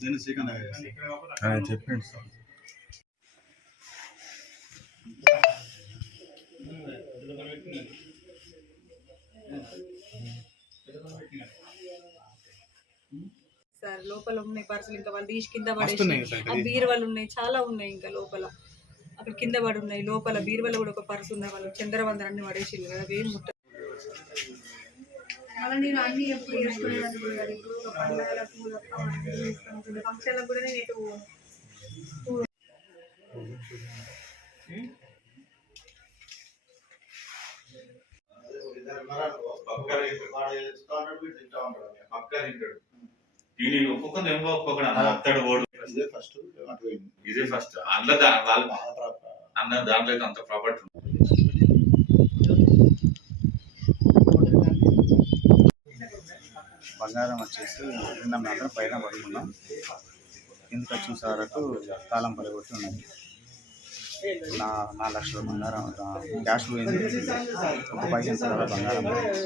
నేను శ్రీకాంత్ ఆయన చెప్పిండు. సార్. సార్ లోపల ఉన్నాయి పర్సులు ఇంకా వాళ్ళు తీసి కింద పడేసి ఆ బీరువాలు ఉన్నాయి చాలా ఉన్నాయి ఇంకా లోపల. అక్కడ కింద పడి ఉన్నాయి లోపల బీరువాలో కూడా ఒక పర్సు ఉన్నాయి వాళ్ళు చంద్రవందన అన్ని పడేసి కదా అవి ఏం ముట్ట మళ్ళీ నేను అన్ని ఎప్పుడు చేసుకునేదాన్ని కూడా కాదు. ఇప్పుడు ఒక పండుగలకు తప్ప అన్ని చేసుకుంటుండే. ఫంక్షన్లకు కూడా నేను దీని ఒక్కొక్కరు ఏమో ఒక్కొక్కడు అన్న అత్తడు ఓడు ఇదే ఫస్ట్ ఇదే అందులో వాళ్ళు అన్న దాంట్లో అయితే అంత ప్రాపర్టీ బంగారం వచ్చేసి నిన్న మాత్రం పైన పడుకున్నాం కిందకి వచ్చి చూసారకు తాళం పడగొట్టి ఉన్నది నా నాలుగు లక్షల బంగారం క్యాష్ పోయింది ఒక పైసలు చాలా బంగారం పోయింది.